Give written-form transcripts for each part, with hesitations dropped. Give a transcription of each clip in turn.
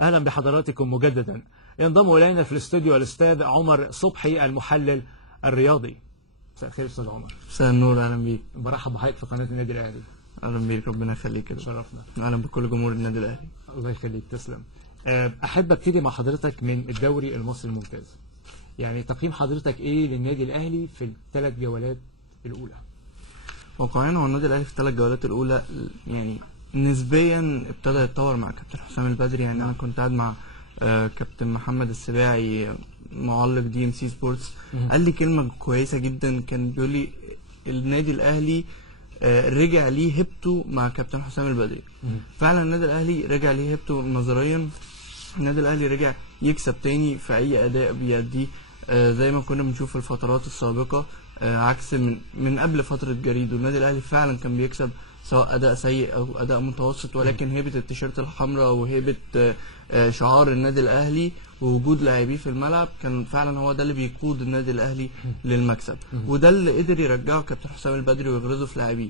أهلا بحضراتكم مجددا. ينضم إلينا في الاستوديو الأستاذ عمر صبحي المحلل الرياضي. مساء الخير أستاذ عمر. مساء النور، أهلا بيك. برحب بحضرتك في قناة النادي الأهلي. أهلا بيك، ربنا يخليك. شرفنا. أهلا بكل جمهور النادي الأهلي. الله يخليك، تسلم. أحب أبتدي مع حضرتك من الدوري المصري الممتاز. يعني تقييم حضرتك إيه للنادي الأهلي في الثلاث جولات الأولى؟ واقعيا هو النادي الأهلي في الثلاث جولات الأولى يعني نسبيا ابتدى يتطور مع كابتن حسام البدري. يعني أنا كنت قاعد مع كابتن محمد السباعي معلق DMC سبورتس، قال لي كلمة كويسة جدا. كان بيقول لي النادي الأهلي رجع ليه هيبته مع كابتن حسام البدري. فعلا النادي الأهلي رجع ليه هيبته نظريا. النادي الأهلي رجع يكسب تاني في أي أداء بيأديه، زي ما كنا بنشوف في الفترات السابقة، عكس من قبل فترة جريدو. النادي الأهلي فعلا كان بيكسب سواء أداء سيء أو أداء متوسط، ولكن هيبة التيشيرت الحمراء وهيبة شعار النادي الأهلي ووجود لاعبيه في الملعب كان فعلا هو ده اللي بيقود النادي الأهلي للمكسب، وده اللي قدر يرجعه كابتن حسام البدري ويغرزه في لاعبيه.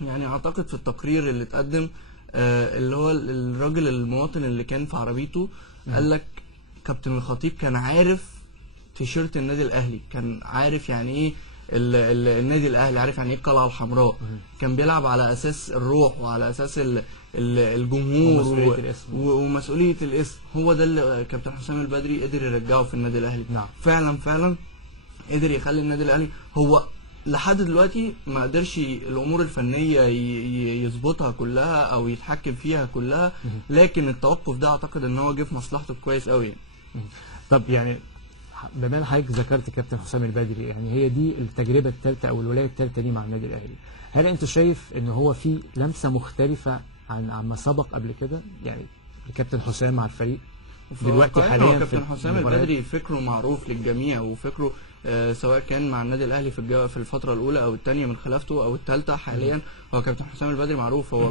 يعني أعتقد في التقرير اللي اتقدم اللي هو الراجل المواطن اللي كان في عربيته قال لك كابتن الخطيب كان عارف تيشيرت النادي الأهلي، كان عارف يعني ايه النادي الأهلي، عارف يعني ايه القلعة الحمراء. كان بيلعب على أساس الروح وعلى أساس الجمهور ومسؤولية الاسم. هو ده اللي كابتن حسام البدري قدر يرجعه في النادي الأهلي. نعم. فعلا قدر يخلي النادي الأهلي هو لحد دلوقتي ما قدرش الامور الفنيه يظبطها كلها او يتحكم فيها كلها، لكن التوقف ده اعتقد ان هو جه في مصلحته كويس قوي. طب يعني بما ان حضرتك ذكرت كابتن حسام البدري، يعني هي دي التجربه الثالثه او الولايه الثالثه دي مع النادي الاهلي، هل انت شايف ان هو في لمسه مختلفه عن ما سبق قبل كده؟ يعني الكابتن حسام مع الفريق دلوقتي حاليا كابتن حسام البدري فكره معروف للجميع، وفكره سواء كان مع النادي الاهلي في الفتره الاولى او الثانيه من خلافته او الثالثه حاليا. هو كابتن حسام البدري معروف، هو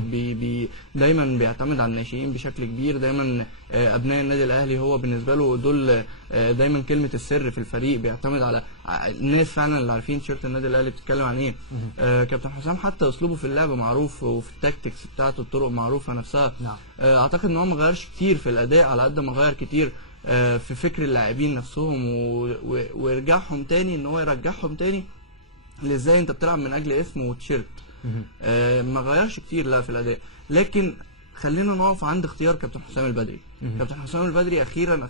دايما بيعتمد على الناشئين بشكل كبير. دايما ابناء النادي الاهلي هو بالنسبه له دول دايما كلمه السر في الفريق، بيعتمد على الناس فعلا اللي عارفين تيشيرت النادي الاهلي بتتكلم عن ايه. كابتن حسام حتى اسلوبه في اللعب معروف، وفي التاكتكس بتاعته الطرق معروفه نفسها. اعتقد ان هو ما غيرش كتير في الاداء على قد ما غير كتير في فكر اللاعبين نفسهم ويرجعهم تاني، ان هو يرجعهم تاني لازاي انت بتلعب من اجل اسم وتيشيرت. ما غيرش كتير لا في الاداء، لكن خلينا نقف عند اختيار كابتن حسام البدري. كابتن حسام البدري اخيرا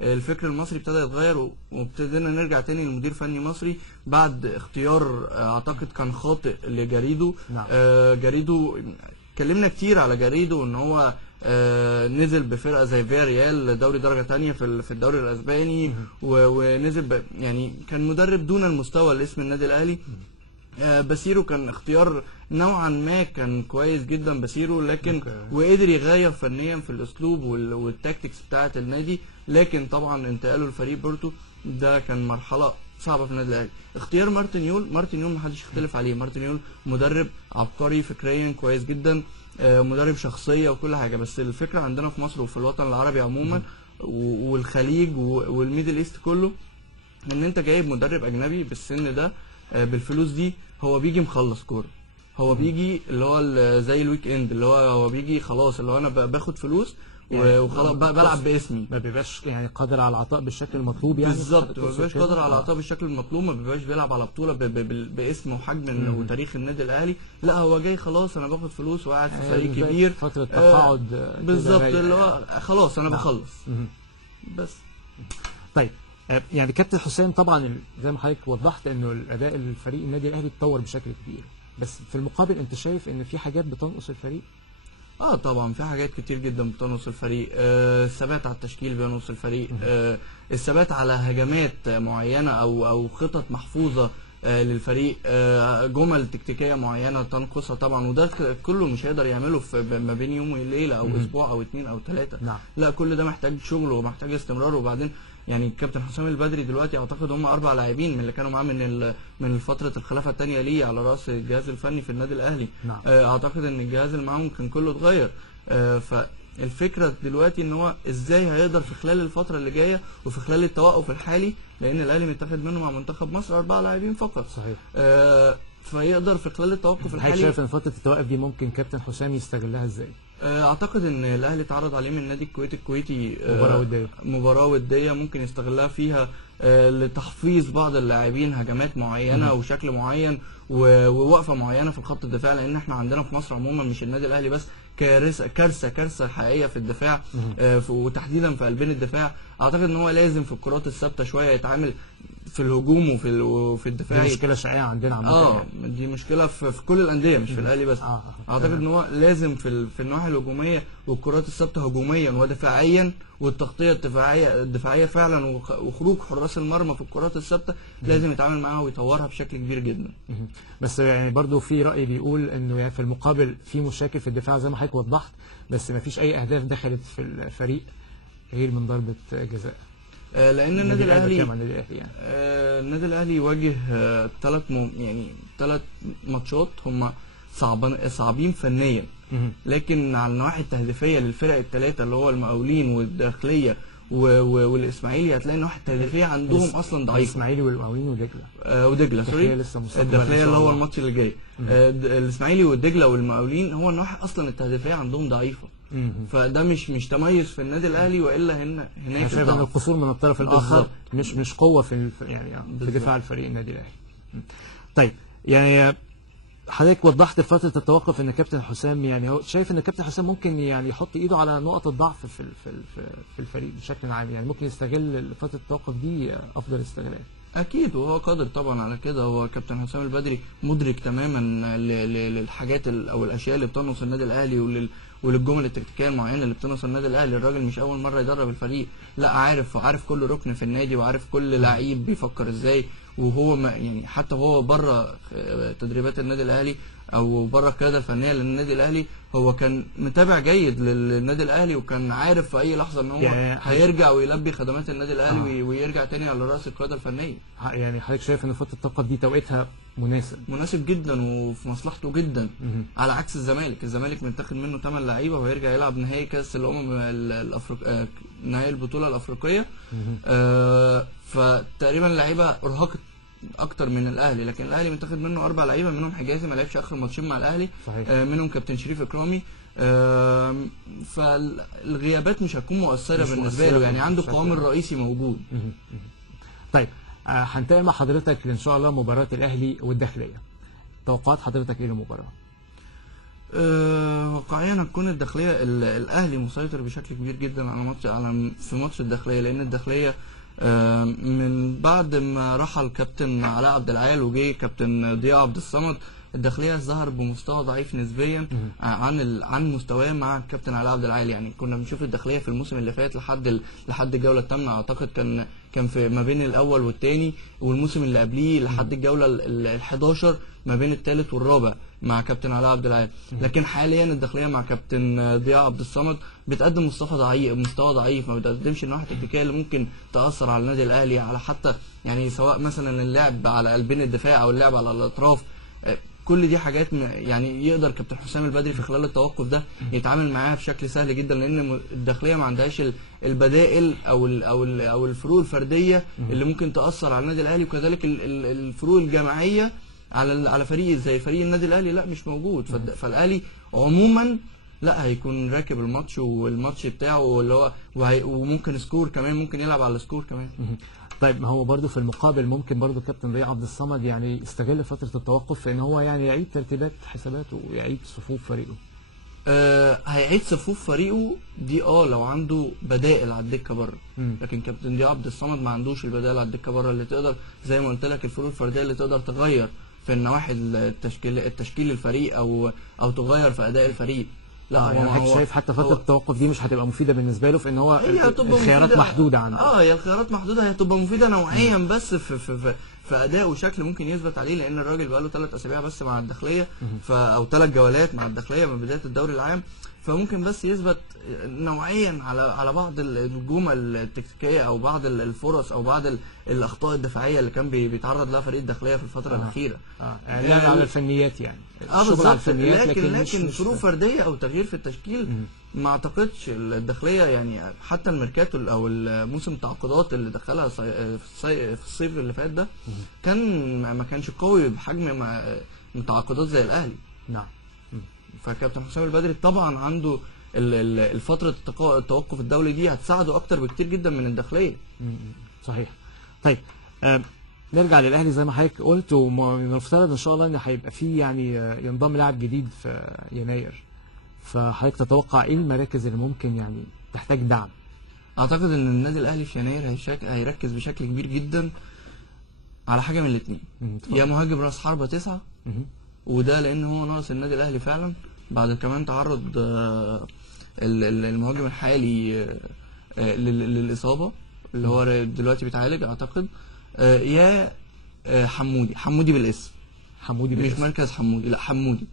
الفكر المصري ابتدى يتغير، وابتدينا نرجع تاني لمدير فني مصري بعد اختيار اعتقد كان خاطئ لجريدو. جريدو اتكلمنا كتير على جريدو ان هو نزل بفرقه زي فيا ريال دوري درجه ثانيه في الدوري الاسباني، ونزل يعني كان مدرب دون المستوى لاسم النادي الاهلي. باسيرو كان اختيار نوعا ما كان كويس جدا باسيرو، لكن وقدر يغير فنيا في الاسلوب والتاكتكس بتاعه النادي، لكن طبعا انتقاله لفريق بورتو ده كان مرحله صعبه في النادي الاهلي. اختيار مارتن يول محدش يختلف عليه. مارتن يول مدرب عبقري فكريا كويس جدا، مدرب شخصيه وكل حاجه، بس الفكره عندنا في مصر وفي الوطن العربي عموما والخليج والميدل ايست كله ان انت جايب مدرب اجنبي بالسن ده بالفلوس دي، هو بيجي مخلص كوره، هو بيجي اللي هو زي الويك اند، اللي هو بيجي خلاص اللي هو انا باخد فلوس وخلاص بلعب باسمي. ما بيبقاش يعني قادر على العطاء بالشكل المطلوب. يعني بالظبط، ما بيبقاش قادر على العطاء بالشكل المطلوب، ما بيبقاش بيلعب على بطوله باسم وحجم وتاريخ النادي الاهلي. لا هو جاي خلاص انا باخد فلوس وقاعد في فريق كبير، فتره تقاعد بالظبط، اللي هو خلاص انا بخلص بس. طيب يعني كابتن حسام طبعا زي ما حضرتك وضحت انه الاداء الفريق النادي الاهلي اتطور بشكل كبير، بس في المقابل انت شايف ان في حاجات بتنقص الفريق؟ طبعا في حاجات كتير جدا بتنقص الفريق. الثبات على التشكيل بينقص الفريق، الثبات على هجمات معينه او خطط محفوظه للفريق، جمل تكتيكيه معينه تنقصها طبعا، وده كله مش هيقدر يعمله ما بين يوم وليله او اسبوع او 2 أو 3. لا كل ده محتاج شغل ومحتاج استمرار. وبعدين يعني الكابتن حسام البدري دلوقتي اعتقد هم 4 لاعبين من اللي كانوا معاه من فتره الخلافه الثانيه ليه على راس الجهاز الفني في النادي الاهلي. اعتقد ان الجهاز اللي معاهم كان كله اتغير. فالفكره دلوقتي ان هو ازاي هيقدر في خلال الفتره اللي جايه وفي خلال التوقف الحالي، لان الاهلي متاخد منه مع منتخب مصر 4 لاعبين فقط. صحيح. فيقدر في خلال التوقف الحالي. شايف ان فتره التوقف دي ممكن كابتن حسام يستغلها ازاي؟ اعتقد ان الاهلي اتعرض عليه من النادي الكويتي مباراة ودية ممكن يستغلها فيها لتحفيظ بعض اللاعبين هجمات معينه وشكل معين ووقفه معينه في الخط الدفاع، لان احنا عندنا في مصر عموما مش النادي الاهلي بس كارثه حقيقيه في الدفاع، وتحديدا في قلبين الدفاع. اعتقد ان هو لازم في الكرات الثابته شويه يتعامل في الهجوم وفي الدفاع. دي مشكله شائعه عندنا عامه. دي مشكله في كل الانديه مش في الاهلي بس. اعتقد ان هو لازم في النواحي الهجوميه والكرات الثابته هجوميا ودفاعيا، والتغطيه الدفاعيه فعلا وخروج حراس المرمى في الكرات الثابته لازم يتعامل معاها ويطورها بشكل كبير جدا. بس يعني برضو في راي بيقول انه يعني في المقابل في مشاكل في الدفاع زي ما حضرتك وضحت، بس ما فيش اي اهداف دخلت في الفريق غير من ضربه جزاء. لان النادي الاهلي يواجه ثلاث ماتشات هم صعبين فنيا، لكن على النواحي التهديفيه للفرق الثلاثه اللي هو المقاولين والداخليه والاسماعيلي هتلاقي النواحي التهديفيه عندهم اصلا ضعيفه. الاسماعيلي والمقاولين ودجله سوري، لسه الداخليه اللي هو الماتش اللي جاي. الاسماعيلي والدجله والمقاولين هو النواحي اصلا التهديفيه عندهم ضعيفه، فده مش تميز في النادي الاهلي، والا هناك شايف ان القصور من الطرف الاخر مش قوه في دفاع الفريق النادي الاهلي. طيب يعني حضرتك وضحت في فتره التوقف ان كابتن حسام يعني هو شايف ان كابتن حسام ممكن يعني يحط ايده على نقط الضعف في الفريق بشكل عام، يعني ممكن يستغل فتره التوقف دي افضل استغلال. اكيد، وهو قادر طبعا على كده. هو كابتن حسام البدري مدرك تماما للحاجات او الاشياء اللي بتنقص النادي الاهلي وللجمل التكتيكيه المعينه اللي بتنقص النادي الاهلي. الراجل مش اول مره يدرب الفريق، لا عارف كل ركن في النادي، وعارف كل لعيب بيفكر ازاي. وهو يعني حتى هو بره تدريبات النادي الاهلي او بره القياده الفنيه للنادي الاهلي، هو كان متابع جيد للنادي الاهلي، وكان عارف في اي لحظه ان هو هيرجع ويلبي خدمات النادي الاهلي ويرجع تاني على راس القياده الفنيه. يعني حضرتك شايف ان فتره التوقف دي توقيتها مناسب جدا وفي مصلحته جدا. على عكس الزمالك متاخد منه 8 لعيبه وهيرجع يلعب نهائي كاس نهائي البطوله الافريقيه. فتقريبا اللعيبه ارهقت اكتر من الاهلي، لكن الاهلي متاخد منه 4 لعيبه، منهم حجازي ما لعبش اخر ماتشين مع الاهلي. منهم كابتن شريف اكرامي. فالغيابات مش هتكون مؤثره بالنسبه له، يعني عنده القوام الرئيسي موجود. طيب هنتقل مع حضرتك ان شاء الله مباراه الاهلي والداخليه. توقعات حضرتك ايه للمباراه؟ واقعيا هتكون الداخليه الاهلي مسيطر بشكل كبير جدا في ماتش الداخليه، لان الداخليه من بعد ما رحل كابتن علاء عبد العال وجه كابتن ضياء عبد الصمد، الداخليه ظهر بمستوى ضعيف نسبيا عن مستواه مع الكابتن علاء عبد العال. يعني كنا بنشوف الداخليه في الموسم اللي فات لحد الجوله الثامنه، اعتقد كان في ما بين الاول والثاني، والموسم اللي قبليه لحد الجوله ال11 ما بين الثالث والرابع مع كابتن علاء عبد العال. لكن حاليا الداخليه مع كابتن ضياء عبد الصمد بتقدم مستوى ضعيف، ما بتقدمش النواحي التكتيكيه اللي ممكن تاثر على النادي الاهلي، على حتى يعني سواء مثلا اللعب على قلبين الدفاع او اللعب على الاطراف. كل دي حاجات يعني يقدر كابتن حسام البدري في خلال التوقف ده يتعامل معاها بشكل سهل جدا، لان الداخليه ما عندهاش البدائل او الفروق الفرديه اللي ممكن تاثر على النادي الاهلي، وكذلك الفروق الجماعيه على فريق زي فريق النادي الاهلي لا مش موجود. فالاهلي عموما لا هيكون راكب الماتش، والماتش بتاعه اللي هو وممكن سكور كمان، ممكن يلعب على السكور كمان. طيب ما هو برضه في المقابل ممكن برضه كابتن ضياء عبد الصمد يعني يستغل فتره التوقف في ان هو يعني يعيد ترتيبات حساباته ويعيد صفوف فريقه. هيعيد صفوف فريقه دي لو عنده بدائل على الدكه بره، لكن كابتن ضياء عبد الصمد ما عندوش البدائل على الدكه بره اللي تقدر زي ما قلت لك الفروق الفرديه اللي تقدر تغير في النواحي التشكيل الفريق او تغير في اداء الفريق. لا يعني حضرتك شايف حتى فتره التوقف دي مش هتبقى مفيده بالنسبه له في ان هو الخيارات محدوده عنده. هي الخيارات محدوده، هي هتبقى مفيده نوعيا بس في اداء وشكل ممكن يثبت عليه، لان الراجل بقى له 3 اسابيع بس مع الداخليه او 3 جولات مع الداخليه من بدايه الدوري العام، فممكن بس يثبت نوعيا على بعض الجمل التكتيكيه او بعض الفرص او بعض الاخطاء الدفاعيه اللي كان بيتعرض لها فريق الداخليه في الفتره الاخيره. يعني على الفنيات يعني بالظبط، لكن فروق فرديه او تغيير في التشكيل ما اعتقدش. الداخليه يعني حتى الميركاتو او الموسم التعاقدات اللي دخلها في الصيف اللي فات ده ما كانش قوي بحجم تعاقدات زي الاهلي. نعم. فكابتن حسام البدري طبعا عنده الفتره التوقف الدولي دي هتساعده اكتر بكتير جدا من الداخليه. صحيح. طيب نرجع للاهلي زي ما حضرتك قلت، ومفترض ان شاء الله ان هيبقى فيه يعني ينضم لاعب جديد في يناير، فحضرتك تتوقع ايه المراكز اللي ممكن يعني تحتاج دعم؟ اعتقد ان النادي الاهلي في يناير هيركز بشكل كبير جدا على حاجه من الاثنين، يا مهاجم راس حربه 9 وده لان هو ناقص النادي الاهلي فعلا بعد كمان تعرض المهاجم الحالي للاصابه اللي هو دلوقتي بيتعالج اعتقد، يا حمودي بالاسم، حمودي مش بالاسم. مركز حمودي، لا حمودي.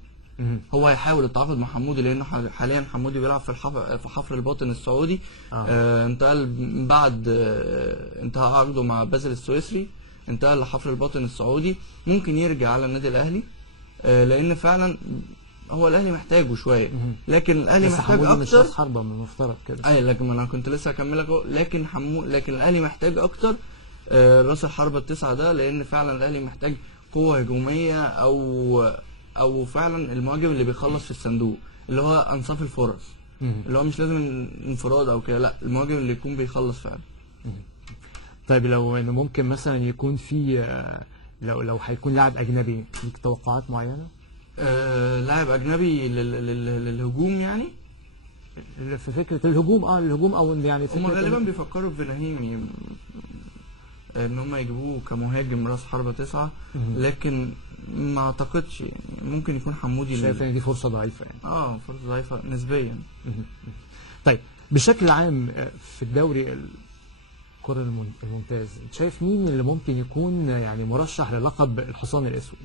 هو هيحاول التعاقد مع حمودي لانه حاليا حمودي بيلعب في حفر الباطن السعودي. انتقل بعد انتهى عقده مع بازل السويسري، انتقل لحفر الباطن السعودي، ممكن يرجع على النادي الاهلي لان فعلا هو الاهلي محتاجه شويه، لكن الاهلي محتاج اكتر. مش راس حربه من المفترض كده. اي لكن انا كنت لسه هكملك لكن الاهلي محتاج اكتر راس الحربه التسعه ده، لان فعلا الاهلي محتاج قوه هجوميه او فعلا المهاجم اللي بيخلص في الصندوق اللي هو انصاف الفرص، اللي هو مش لازم انفراد او كده، لا المهاجم اللي يكون بيخلص فعلا. طيب لو انه ممكن مثلا يكون في لو هيكون لاعب اجنبي، ليك توقعات معينه؟ لاعب اجنبي للهجوم يعني في فكره الهجوم الهجوم او يعني هم غالبا بيفكروا في بنهيمي ان هم يجيبوه كمهاجم راس حربة 9، لكن ما اعتقدش يعني ممكن يكون حمودي. شايف ان دي فرصه ضعيفه يعني؟ فرصه ضعيفه نسبيا. طيب بشكل عام في الدوري الكره الممتاز، شايف مين اللي ممكن يكون يعني مرشح للقب الحصان الاسود؟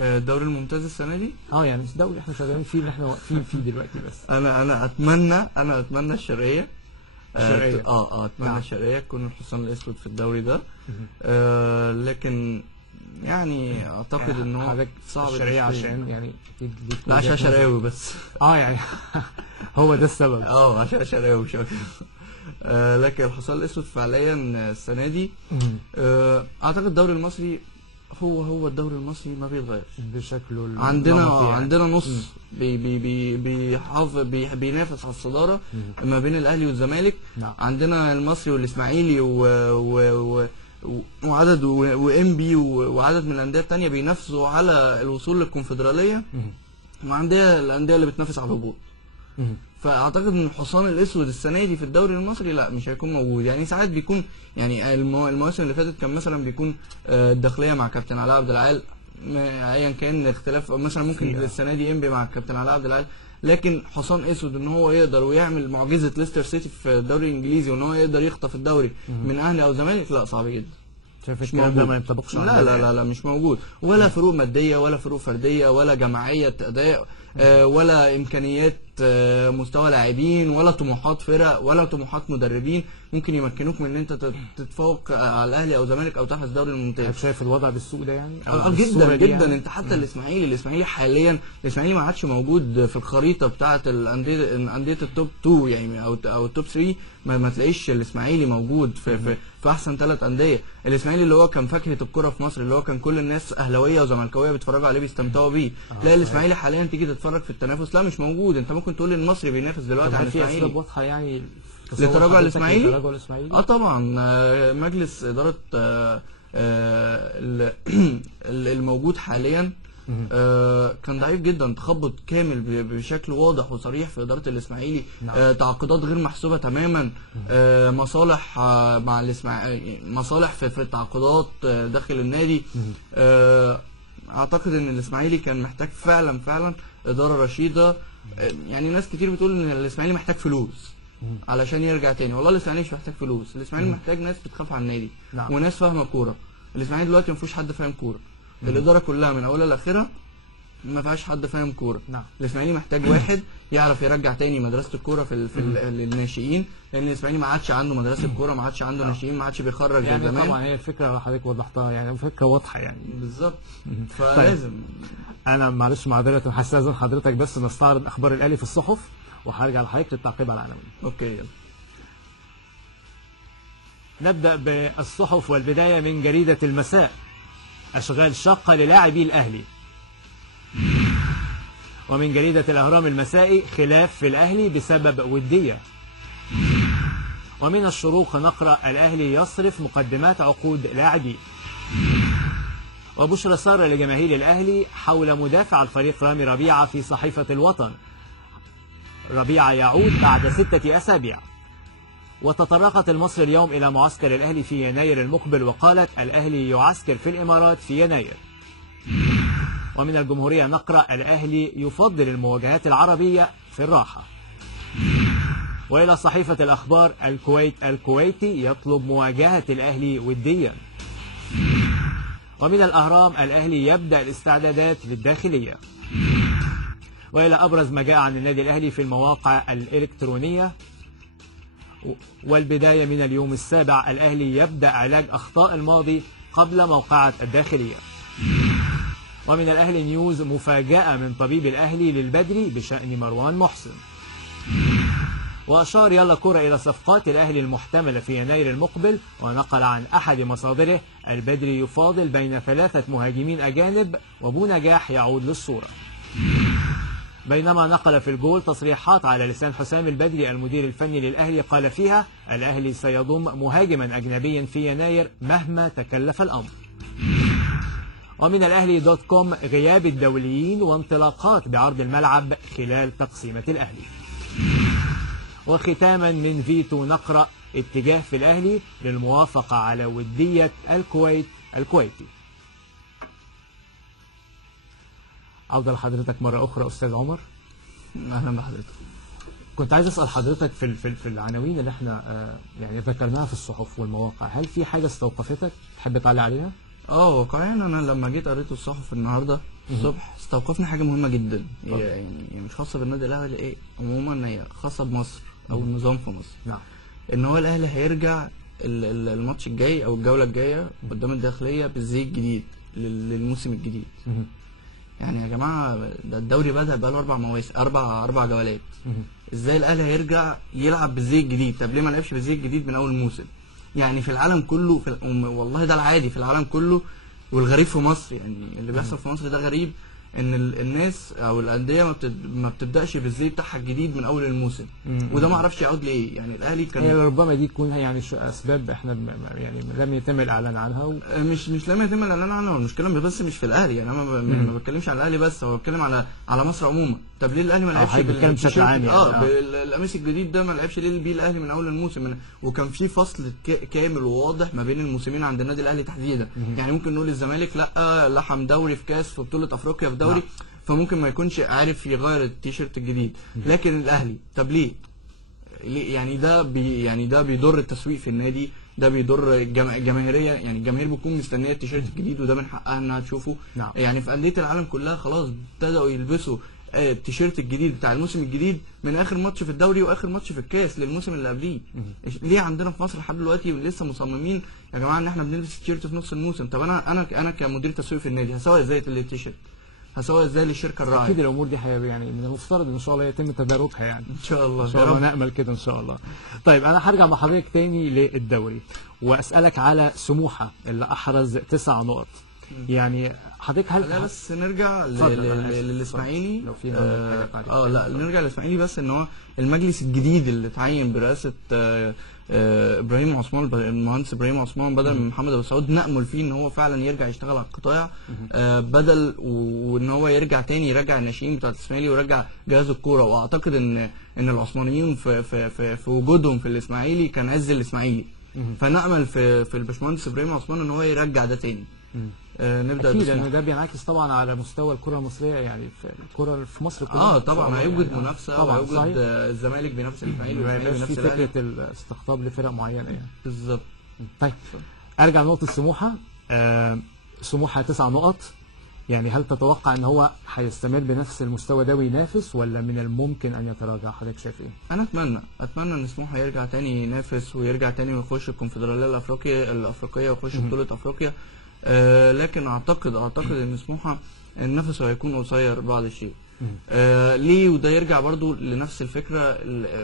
الدوري الممتاز السنه دي يعني مش دوري احنا شغالين فيه اللي احنا واقفين فيه دلوقتي بس. انا اتمنى الشرقيه. اتمنى الشرقيه تكون الحصان الاسود في الدوري ده. لكن يعني اعتقد ان هو صعب الشرقيه عشان يعني لا عشان شرقاوي بس. يعني هو ده السبب. عشان شرقاوي مش اكتر. لكن الحصان الاسود فعليا السنه دي اعتقد الدوري المصري هو الدوري المصري ما بيتغيرش بشكله. عندنا نص بينافس على الصداره ما بين الاهلي والزمالك. عندنا المصري والاسماعيلي وعدد وانبي وعدد من الانديه الثانيه بينافسوا على الوصول للكونفدراليه، وعندنا الانديه اللي بتنافس على الهبوط. فاعتقد ان الحصان الاسود السنه دي في الدوري المصري لا مش هيكون موجود. يعني ساعات بيكون يعني المواسم اللي فاتت كان مثلا بيكون الداخليه مع كابتن علاء عبد العال، ايا كان اختلاف، مثلا ممكن السنه دي انبي مع كابتن علاء عبد العال، لكن حصان اسود ان هو يقدر ويعمل معجزه ليستر سيتي في الدوري الانجليزي وان هو يقدر يخطف الدوري من اهلي او زمالك، لا صعب جدا. مش موجود. ما ينطبقش. لا مش موجود، ولا فروق ماديه ولا فروق فرديه ولا جماعيه اداء ولا امكانيات مستوى لاعبين ولا طموحات فرق ولا طموحات مدربين ممكن يمكنوك من ان انت تتفوق على الاهلي او زمالك او تحت الدوري الممتاز. شايف الوضع بالسوء ده يعني؟ جدا جدا يعني. انت حتى الاسماعيلي حاليا ما عادش موجود في الخريطه بتاعه الانديه التوب 2 يعني او التوب 3. ما تلاقيش الاسماعيلي موجود في احسن 3 انديه. الاسماعيلي اللي هو كان فاكهه الكره في مصر، اللي هو كان كل الناس اهلاويه وزملكاويه بيتفرجوا عليه بيستمتعوا بيه. لا الاسماعيلي حاليا تيجي تتفرج في التنافس لا مش موجود. انت ممكن تقول المصري بينافس دلوقتي على الاسماعيلي. في اسباب واضحه يعني لتراجع الاسماعيلي؟ طبعا مجلس اداره الموجود حاليا كان ضعيف جدا، تخبط كامل بشكل واضح وصريح في اداره الاسماعيلي. تعاقدات غير محسوبه تماما، مصالح مع الاسماعيلي، مصالح في التعاقدات داخل النادي. اعتقد ان الاسماعيلي كان محتاج فعلا اداره رشيده. يعني ناس كتير بتقول ان الاسماعيلي محتاج فلوس علشان يرجع تاني. والله الاسماعيلي مش محتاج فلوس، الاسماعيلي محتاج ناس بتخاف على النادي وناس فاهمه كوره. الاسماعيلي دلوقتي ما فيهوش حد فاهم كوره، الاداره كلها من اولها لاخرها ما فيهاش حد فاهم كوره. الاسماعيلي محتاج واحد يعرف يرجع تاني مدرسه الكوره في الناشئين، لان الاسماعيلي ما عادش عنده مدرسه كوره، ما عادش عنده ناشئين، ما عادش بيخرج يعني زي زمان. طبعا هي الفكره حضرتك وضحتها، يعني فكره واضحه يعني بالظبط. فلازم انا معلش معذره هستاذن حضرتك بس نستعرض اخبار الاهلي في الصحف وهرجع لحضرتك للتعقيب على العناوين. اوكي يلا. نبدا بالصحف والبدايه من جريده المساء. اشغال شاقه للاعبي الاهلي. ومن جريدة الأهرام المسائي: خلاف في الأهلي بسبب ودية. ومن الشروق نقرأ: الأهلي يصرف مقدمات عقود لاعبين. وبشرى سارة لجماهير الأهلي حول مدافع الفريق رامي ربيعة في صحيفة الوطن: ربيعة يعود بعد 6 أسابيع. وتطرقت المصري اليوم إلى معسكر الأهلي في يناير المقبل وقالت: الأهلي يعسكر في الإمارات في يناير. ومن الجمهورية نقرأ: الأهلي يفضل المواجهات العربية في الراحة. وإلى صحيفة الأخبار: الكويتي يطلب مواجهة الأهلي وديا. ومن الأهرام: الأهلي يبدأ الاستعدادات للداخلية. وإلى أبرز ما جاء عن النادي الأهلي في المواقع الإلكترونية: والبداية من اليوم السابع، الأهلي يبدأ علاج أخطاء الماضي قبل موقعة الداخلية. ومن الأهلي نيوز: مفاجأة من طبيب الأهلي للبدري بشأن مروان محسن. وأشار يلا كرة إلى صفقات الأهلي المحتملة في يناير المقبل، ونقل عن أحد مصادره: البدري يفاضل بين 3 مهاجمين أجانب وبو نجاح يعود للصورة. بينما نقل في الجول تصريحات على لسان حسام البدري المدير الفني للأهلي قال فيها: الأهلي سيضم مهاجما أجنبيا في يناير مهما تكلف الأمر. ومن الأهلي دوت كوم: غياب الدوليين وانطلاقات بعرض الملعب خلال تقسيمة الأهلي. وختاما من فيتو نقرأ: اتجاه في الأهلي للموافقة على ودية الكويتي. عودة لحضرتك مرة أخرى أستاذ عمر. أهلا بحضرتك. كنت عايز أسأل حضرتك في العناوين اللي احنا يعني ذكرناها في الصحف والمواقع، هل في حاجة استوقفتك تحب تعلق عليها؟ واقعيا انا لما جيت قريت الصحف النهارده الصبح استوقفني حاجه مهمه جدا، يعني مش خاصه بالنادي الاهلي، عموما هي خاصه بمصر او النظام في مصر. نعم. ان هو الاهلي هيرجع الماتش الجاي او الجوله الجايه قدام الداخليه بالزي الجديد للموسم الجديد. يعني يا جماعه ده الدوري بدأ بقاله 4 مواسم، 4 جولات. ازاي الاهلي هيرجع يلعب بالزي الجديد؟ طب ليه ما لعبش بالزي الجديد من اول الموسم؟ يعني في العالم كله والله ده العادي في العالم كله، والغريب في مصر، يعني اللي بيحصل في مصر ده غريب، ان الناس او الانديه ما بتبداش بالزي بتاعها الجديد من اول الموسم. وده ما اعرفش يعود ليه. يعني الاهلي كان ربما دي تكون يعني اسباب احنا يعني لم يتم الاعلان عنها مش لم يتم الاعلان عنها. المشكله بس مش في الاهلي، يعني انا ما بتكلمش على الاهلي بس، هو بتكلم على مصر عموما. طب ليه الاهلي ما لعبش بشكل عام بالقميص الجديد ده؟ ما لعبش ليه بيه الاهلي من اول الموسم؟ وكان في فصل كامل وواضح ما بين الموسمين عند النادي الاهلي تحديدا. يعني ممكن نقول الزمالك لا لحم دوري في كاس في بطوله افريقيا في دوري، فممكن ما يكونش عارف يغير التيشيرت الجديد. لكن الاهلي طب ليه؟ يعني ده بيضر التسويق في النادي، ده بيضر الجماهيريه. يعني الجماهير بتكون مستنيه التيشيرت الجديد وده من حقها انها تشوفه. يعني في انديه العالم كلها خلاص ابتدوا يلبسوا التيشيرت الجديد بتاع الموسم الجديد من اخر ماتش في الدوري واخر ماتش في الكاس للموسم اللي قبليه. ليه عندنا في مصر لحد دلوقتي لسه مصممين يا جماعه ان احنا بنلبس التيشيرت في نص الموسم؟ طب انا كمدير تسويق في النادي هسوق ازاي التيشيرت؟ هسوق ازاي للشركه الراعيه؟ اكيد الامور دي يعني من المفترض ان شاء الله يتم تداركها، يعني ان شاء الله ان شاء الله نامل كده ان شاء الله. طيب انا هرجع مع حضرتك تاني للدوري واسالك على سموحه اللي احرز 9 نقط. يعني حضرتك لا بس نرجع للاسماعيلي. لو في لا نرجع للاسماعيلي، بس ان هو المجلس الجديد اللي اتعين برئاسه ابراهيم عثمان، المهندس ابراهيم عثمان، بدل من محمد ابو سعود، نامل فيه ان هو فعلا يرجع يشتغل على القطاع بدل وان هو يرجع تاني يرجع الناشئين بتاعت الاسماعيلي ويرجع جهاز الكوره. واعتقد ان العثمانيين في وجودهم في الاسماعيلي كان عز الاسماعيلي، فنامل في الباشمهندس ابراهيم عثمان ان هو يرجع ده تاني. نبدا اكيد لان ده بينعكس طبعا على مستوى الكره المصريه، يعني في الكره في مصر كلها. طبعا هيوجد منافسه وهيوجد الزمالك بينافس الاسماعيلي والاسماعيلي بينافس الاهلي، فكره الاستقطاب لفرق معينه يعني. بالظبط. طيب ارجع لنقطه سموحه. سموحه 9 نقط، يعني هل تتوقع ان هو هيستمر بنفس المستوى ده وينافس ولا من الممكن ان يتراجع؟ حضرتك شايف ايه؟ انا اتمنى ان سموحه يرجع تاني ينافس ويرجع تاني ويخش الكونفدراليه الافريقيه ويخش بطوله افريقيا. لكن اعتقد ان سموحه النفس هيكون قصير بعض الشيء. ليه؟ وده يرجع برضو لنفس الفكره،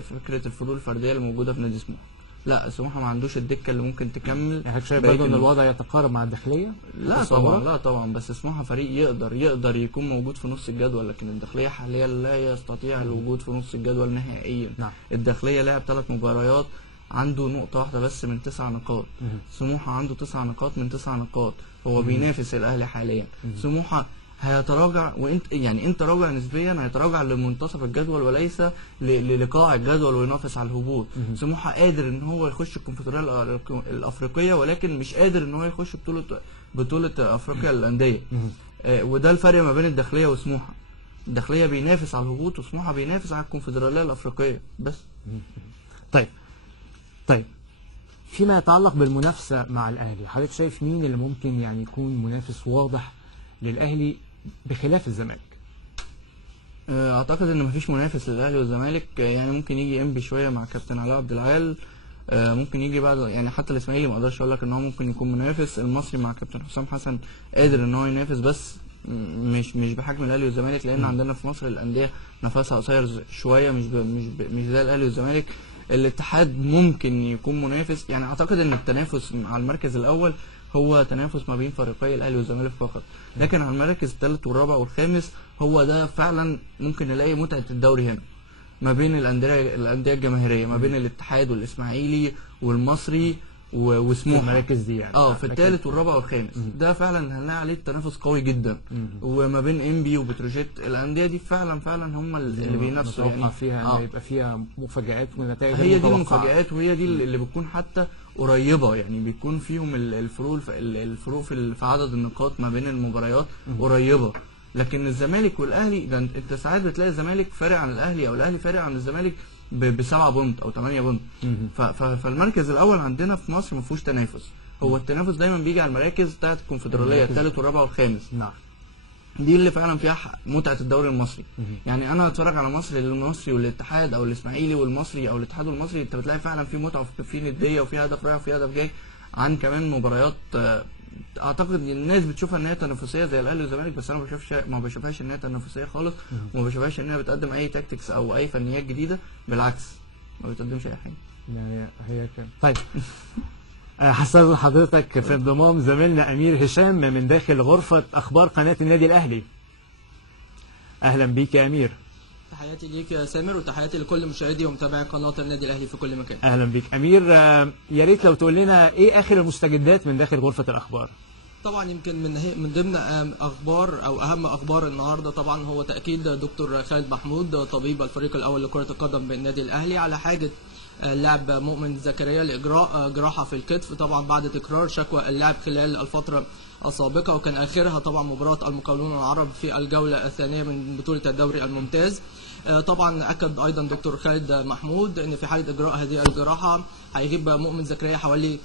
فكره الفروق الفرديه اللي موجوده في نادي سموحه. لا سموحه ما عندوش الدكه اللي ممكن تكمل. يعني حضرتك شايف برضه ان الوضع يتقارب مع الداخليه؟ لا طبعا، لا طبعا، بس سموحه فريق يقدر يكون موجود في نص الجدول، لكن الداخليه حاليا لا يستطيع الوجود في نص الجدول نهائيا. نعم. الداخليه لعب 3 مباريات عنده نقطه واحده بس من 9 نقاط. سموحه عنده 9 نقاط من 9 نقاط، هو بينافس الاهلي حاليا. سموحه هيتراجع، وانت يعني انت راجع نسبيا، هيتراجع لمنتصف الجدول وليس لقاع الجدول وينافس على الهبوط. سموحه قادر ان هو يخش الكونفدراليه الافريقيه، ولكن مش قادر ان هو يخش بطوله افريقيا للانديه. وده الفرق ما بين الداخليه وسموحه. الداخليه بينافس على الهبوط، وسموحه بينافس على الكونفدراليه الافريقيه بس. طيب فيما يتعلق بالمنافسه مع الاهلي، حضرتك شايف مين اللي ممكن يعني يكون منافس واضح للاهلي بخلاف الزمالك؟ اعتقد ان مفيش منافس للاهلي والزمالك. يعني ممكن يجي انبي شويه مع كابتن علاء عبد العال، ممكن يجي بعد، يعني حتى الاسماعيلي ما اقدرش اقول لك ان هو ممكن يكون منافس. المصري مع كابتن حسام حسن قادر ان هو ينافس، بس مش بحجم الاهلي والزمالك، لان عندنا في مصر الانديه نفسها قصير شويه، مش زي الاهلي والزمالك. الاتحاد ممكن يكون منافس، يعني اعتقد ان التنافس على المركز الاول هو تنافس ما بين فريقي الاهلي والزمالك فقط، لكن على المراكز الثالث والرابع والخامس هو ده فعلا ممكن نلاقي متعه الدوري هنا ما بين الانديه الجماهيريه، ما بين الاتحاد والاسماعيلي والمصري وسموحه. المراكز دي يعني في الثالث والرابع والخامس ده فعلا هنلاقي عليه تنافس قوي جدا. وما بين انبي وبتروجيت، الانديه دي فعلا هم اللي بينافسوا، يعني فيها يبقى فيها مفاجآت ونتائج هي دي المفاجآت، وهي دي اللي بتكون حتى قريبه، يعني بيكون فيهم الفروق في عدد النقاط ما بين المباريات قريبه. لكن الزمالك والاهلي ده انت ساعات بتلاقي الزمالك فارق عن الاهلي او الاهلي فارق عن الزمالك ب7 بونت او 8 بونت. فالمركز الاول عندنا في مصر ما فيهوش تنافس، هو التنافس دايما بيجي على المراكز بتاعت الكونفدراليه الثالث والرابع والخامس. نعم. دي اللي فعلا فيها متعه الدوري المصري. يعني انا اتفرج على المصري والاتحاد او الاسماعيلي والمصري او الاتحاد والمصري، انت بتلاقي فعلا في متعه وفي نديه وفي هدف رايح وفي هدف جاي، عن كمان مباريات اعتقد ان الناس بتشوفها ان هي تنافسيه زي الاهلي والزمالك، بس انا ما بشوفهاش ان هي تنافسيه خالص، وما بشوفهاش ان هي بتقدم اي تاكتكس او اي فنيات جديده، بالعكس ما بتقدمش اي حاجه. يعني هي كده. طيب هستاذن حضرتك في انضمام زميلنا امير هشام من داخل غرفه اخبار قناه النادي الاهلي. اهلا بيك يا امير. تحياتي ليك يا سامر، وتحياتي لكل مشاهدي ومتابعي قناه النادي الاهلي في كل مكان. اهلا بيك امير. يا ريت لو تقول لنا ايه اخر المستجدات من داخل غرفه الاخبار. طبعا يمكن من ضمن اخبار او اهم اخبار النهارده طبعا هو تاكيد دكتور خالد محمود طبيب الفريق الاول لكره القدم بالنادي الاهلي على حاجه اللاعب مؤمن زكريا لاجراء جراحه في الكتف، طبعا بعد تكرار شكوى اللاعب خلال الفتره السابقه، وكان اخرها طبعا مباراه المقاولون العرب في الجوله الثانيه من بطوله الدوري الممتاز. طبعا اكد ايضا دكتور خالد محمود ان في حاله اجراء هذه الجراحه هيغيب مؤمن زكريا حوالي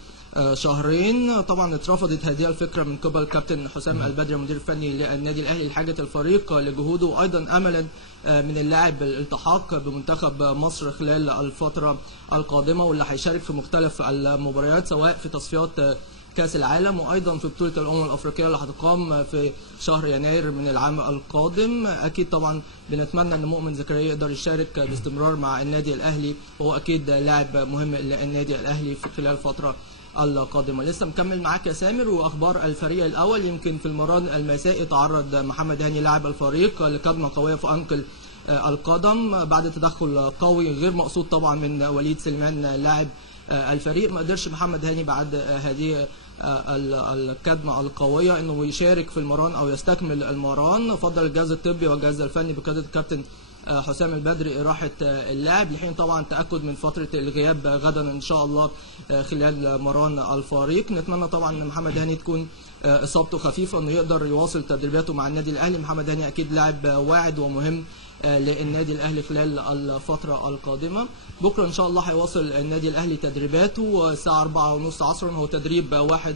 شهرين. طبعا اترفضت هذه الفكره من قبل كابتن حسام البدري المدير الفني للنادي الاهلي لحاجه الفريق لجهوده، وايضا املا من اللاعب الالتحاق بمنتخب مصر خلال الفتره القادمه، واللي هيشارك في مختلف المباريات سواء في تصفيات كاس العالم وايضا في بطوله الامم الافريقيه اللي هتقام في شهر يناير من العام القادم. اكيد طبعا بنتمنى ان مؤمن زكريا يقدر يشارك باستمرار مع النادي الاهلي، وهو اكيد لاعب مهم للنادي الاهلي في خلال الفتره القادمه. لسه مكمل معاك يا سامر، واخبار الفريق الاول يمكن في المران المسائي تعرض محمد هاني لاعب الفريق لكدمه قويه في انكل القدم بعد تدخل قوي غير مقصود طبعا من وليد سليمان لاعب الفريق. ما قدرش محمد هاني بعد هذه الكدمه القويه انه يشارك في المران او يستكمل المران، فضل الجهاز الطبي والجهاز الفني بقياده الكابتن حسام البدري إراحة اللاعب لحين طبعا تأكد من فترة الغياب غدا إن شاء الله خلال مران الفريق. نتمنى طبعا أن محمد هاني تكون إصابته خفيفة إنه يقدر يواصل تدريباته مع النادي الأهلي. محمد هاني أكيد لاعب واعد ومهم للنادي الأهلي خلال الفترة القادمة. بكرة إن شاء الله هيواصل النادي الأهلي تدريباته الساعة 4:30 عصرا، هو تدريب واحد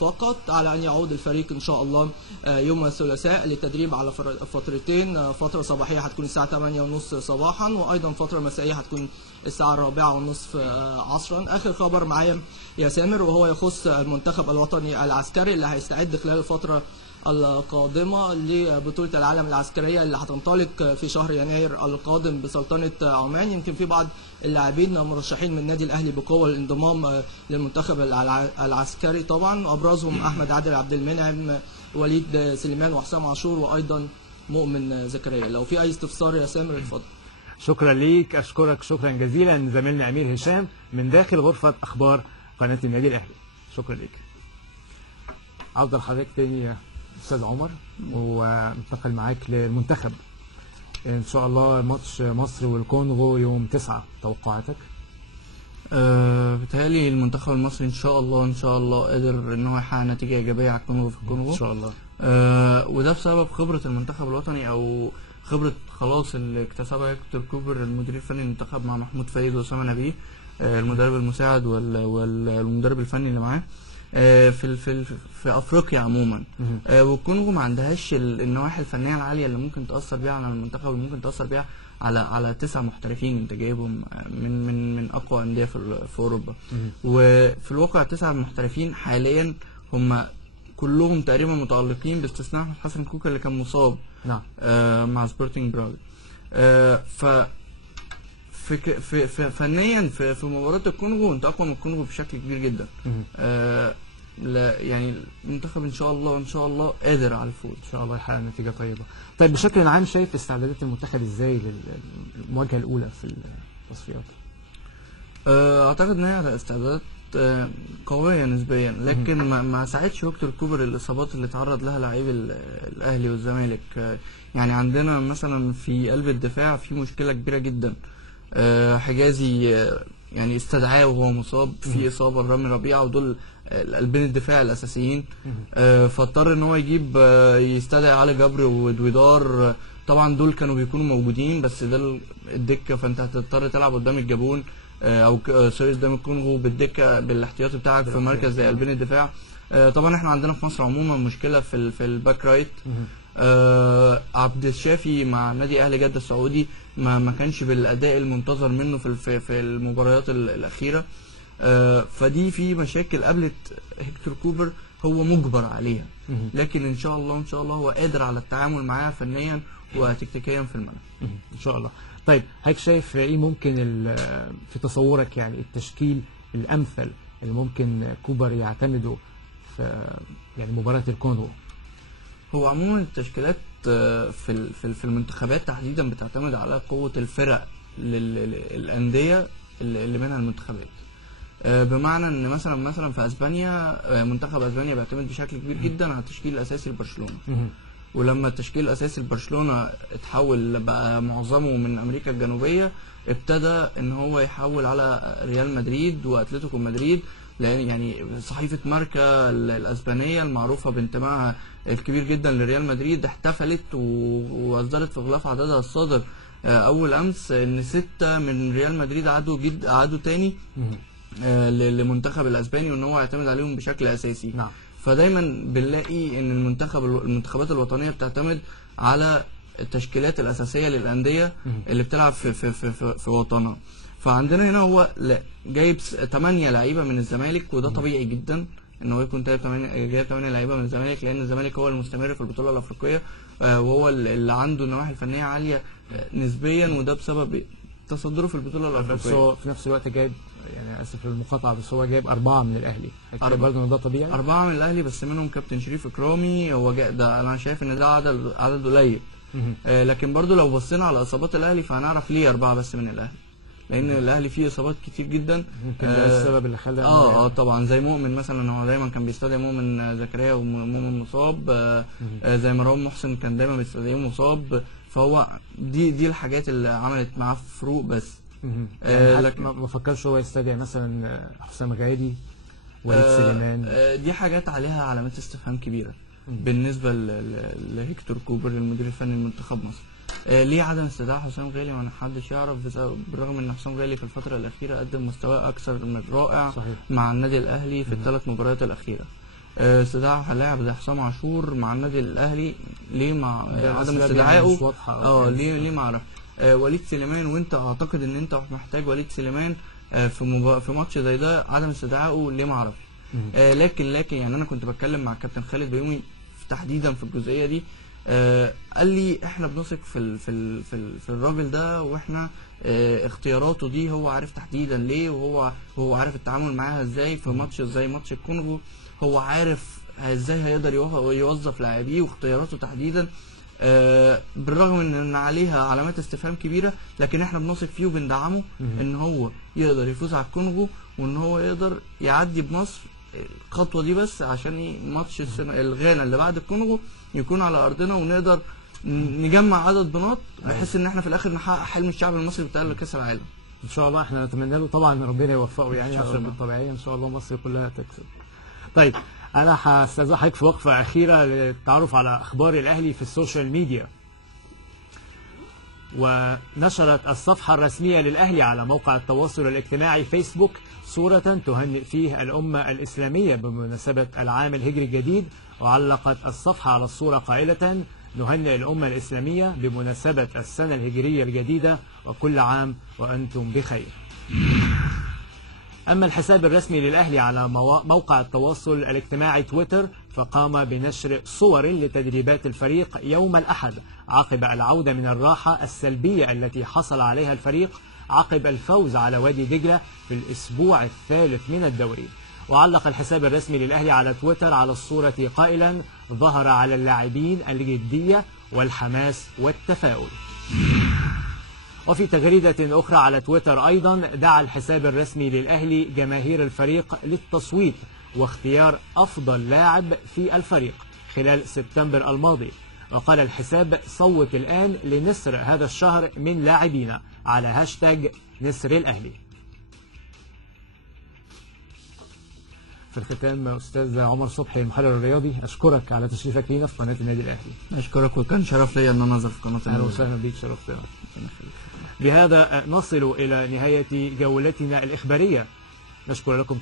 فقط، على أن يعود الفريق إن شاء الله يوم الثلاثاء للتدريب على فترتين، فترة صباحية هتكون الساعة 8:30 صباحا، وأيضا فترة مسائية هتكون الساعة 4:30 عصرا. آخر خبر معايا يا سامر وهو يخص المنتخب الوطني العسكري اللي هيستعد خلال الفترة القادمة لبطولة العالم العسكرية اللي هتنطلق في شهر يناير القادم بسلطنة عمان. يمكن في بعض اللاعبين مرشحين من النادي الأهلي بقوة للانضمام للمنتخب العسكري طبعا، وأبرزهم أحمد عادل عبد المنعم، وليد سليمان، وحسام عاشور، وأيضا مؤمن زكريا. لو في أي استفسار يا سامر اتفضل. شكرا ليك، أشكرك شكرا جزيلا زميلنا أمير هشام من داخل غرفة أخبار قناة النادي الأهلي. شكرا ليك. عودة لحضرتك تاني يا أستاذ عمر، وانتقل معاك للمنتخب. إن شاء الله ماتش مصر والكونغو يوم 9، توقعاتك؟ بتهيألي المنتخب المصري إن شاء الله قادر إن هو يحقق نتيجة إيجابية على الكونغو في الكونغو إن شاء الله. وده بسبب خبرة المنتخب الوطني، أو خبرة خلاص اللي اكتسبها هيكتور كوبر المدير الفني للمنتخب مع محمود فايد وأسامة نبيه المدرب المساعد والمدرب الفني اللي معاه في افريقيا عموما. والكونغو ما عندهاش النواحي الفنيه العاليه اللي ممكن تاثر بيها على المنتخب، وممكن تاثر بيها على 9 محترفين انت جايبهم من اقوى انديه في اوروبا. وفي الواقع 9 محترفين حاليا هم كلهم تقريبا متالقين باستثناء حسن كوكا اللي كان مصاب. نعم. مع سبورتنج براغ. ف فنيا في مباراة الكونغو انت اقوى من الكونغو بشكل كبير جدا. لا يعني المنتخب ان شاء الله قادر على الفوز، ان شاء الله يحقق نتيجة طيبة. طيب بشكل عام شايف استعدادات المنتخب ازاي للمواجهة الاولى في التصفيات؟ اعتقد ان هي استعدادات قوية نسبيا، لكن ما ساعدش هيكتور كوبر الاصابات اللي تعرض لها لاعبي الاهلي والزمالك. يعني عندنا مثلا في قلب الدفاع في مشكلة كبيرة جدا. حجازي يعني استدعاه وهو مصاب في اصابه لرامي ربيعه، ودول القلبين الدفاع الاساسيين. فاضطر ان هو يجيب يستدعي علي جبر ودويدار. طبعا دول كانوا بيكونوا موجودين بس ده الدكه، فانت هتضطر تلعب قدام الجابون او سوري قدام الكونغو بالدكه بالاحتياطي بتاعك في مركز زي قلبين الدفاع. طبعا احنا عندنا في مصر عموما مشكله في الباك رايت. عبد الشافي مع نادي اهلي جده السعودي ما كانش بالاداء المنتظر منه في المباريات الاخيره. فدي في مشاكل قابلت هيكتور كوبر هو مجبر عليها، لكن ان شاء الله هو قادر على التعامل معاها فنيا وتكتيكيا في الملعب ان شاء الله. طيب حضرتك شايف ايه ممكن في تصورك يعني التشكيل الامثل اللي ممكن كوبر يعتمده في يعني مباراه الكونغو؟ هو عموما التشكيلات في المنتخبات تحديدا بتعتمد على قوة الفرق للأندية اللي منها المنتخبات. بمعنى ان مثلا في اسبانيا منتخب اسبانيا بيعتمد بشكل كبير جدا على التشكيل الاساسي لبرشلونة. ولما التشكيل الاساسي لبرشلونة اتحول بقى معظمه من امريكا الجنوبية، ابتدى ان هو يحول على ريال مدريد واتلتيكو مدريد، لان يعني صحيفة ماركا الاسبانية المعروفة بانتمائها الكبير جدا لريال مدريد احتفلت واصدرت في غلاف عددها الصادر اول امس ان 6 من ريال مدريد عادوا تاني للمنتخب الاسباني، وان هو يعتمد عليهم بشكل اساسي. نعم. فدايما بنلاقي ان المنتخبات الوطنيه بتعتمد على التشكيلات الاساسيه للانديه اللي بتلعب في وطنها. فعندنا هنا هو جايب 8 لعيبه من الزمالك، وده طبيعي جدا ان هو يكون جايب 8 لعيبه من الزمالك، لان الزمالك هو المستمر في البطوله الافريقيه وهو اللي عنده النواحي الفنيه عاليه نسبيا، وده بسبب تصدره في البطوله الافريقيه. بس هو في نفس الوقت جايب، يعني اسف للمقاطعه، بس هو جايب 4 من الاهلي. برضه ده طبيعي؟ 4 من الاهلي بس منهم كابتن شريف اكرامي. هو ده انا شايف ان ده عدد قليل. لكن برضه لو بصينا على اصابات الاهلي فهنعرف ليه 4 بس من الاهلي، لان الاهلي فيه اصابات كتير جدا. ممكن ده السبب اللي خلى طبعا زي مؤمن مثلا، هو دايما كان بيستدعي مؤمن زكريا ومؤمن مصاب. زي مروان محسن كان دايما بيستدعيه مصاب. فهو دي الحاجات اللي عملت معاه فروق بس. لكن ما فكرش هو يستدعي مثلا حسام غالي وليد سليمان؟ دي حاجات عليها علامات استفهام كبيره بالنسبه لهيكتور كوبر المدير الفني لمنتخب مصر. ليه عدم استدعاء حسام غالي؟ ما حدش يعرف، بالرغم ان حسام غالي في الفتره الاخيره قدم مستوى اكثر من رائع. صحيح. مع النادي الاهلي في ال3 مباريات الاخيره. استدعاء لاعب زي حسام عاشور مع النادي الاهلي، ليه مع عدم استدعائه؟ ليه ما اعرف. وليد سليمان، وانت اعتقد ان انت محتاج وليد سليمان في ماتش زي ده، عدم استدعائه ليه ما اعرف. لكن يعني انا كنت بتكلم مع كابتن خالد بيومي في تحديدا في الجزئيه دي. قال لي احنا بنثق في الراجل ده، واحنا اختياراته دي هو عارف تحديدا ليه، وهو عارف التعامل معاها ازاي في ماتش زي ماتش الكونغو. هو عارف ازاي هيقدر يوظف لاعبيه واختياراته تحديدا. بالرغم ان عليها علامات استفهام كبيره، لكن احنا بنثق فيه وبندعمه ان هو يقدر يفوز على الكونغو، وان هو يقدر يعدي بمصر الخطوه دي، بس عشان ماتش الغانا اللي بعد الكونغو يكون على ارضنا، ونقدر نجمع عدد بنات بحيث ان احنا في الاخر نحقق حلم الشعب المصري بتاع كاس العالم. ان شاء الله احنا نتمنى له طبعا ربنا يوفقه يعني عشان بالطبيعيه ان شاء الله مصر كلها تكسب. طيب انا هستاذن حضرتك في وقفه اخيره للتعرف على اخبار الاهلي في السوشيال ميديا. ونشرت الصفحه الرسميه للاهلي على موقع التواصل الاجتماعي فيسبوك صوره تهنئ فيه الامه الاسلاميه بمناسبه العام الهجري الجديد، وعلقت الصفحه على الصوره قائله: نهنئ الامه الاسلاميه بمناسبه السنه الهجريه الجديده، وكل عام وانتم بخير. أما الحساب الرسمي للأهلي على موقع التواصل الاجتماعي تويتر فقام بنشر صور لتدريبات الفريق يوم الأحد عقب العودة من الراحة السلبية التي حصل عليها الفريق عقب الفوز على وادي دجلة في الأسبوع الثالث من الدوري. وعلق الحساب الرسمي للأهلي على تويتر على الصورة قائلا: ظهر على اللاعبين الجدية والحماس والتفاؤل. وفي تغريدة أخرى على تويتر أيضا دعا الحساب الرسمي للأهلي جماهير الفريق للتصويت واختيار أفضل لاعب في الفريق خلال سبتمبر الماضي. وقال الحساب: صوت الآن لنسر هذا الشهر من لاعبينا على هاشتاج نسر الأهلي. في الختام أستاذ عمر صبحي المحرر الرياضي، أشكرك على تشريفك لينا في قناة النادي الأهلي. أشكرك، وكان شرف ليا أن أنا أظهر في قناة النادي. أهلا وسهلا بيك، شرفتنا. بهذا نصل إلى نهاية جولتنا الإخبارية. نشكر لكم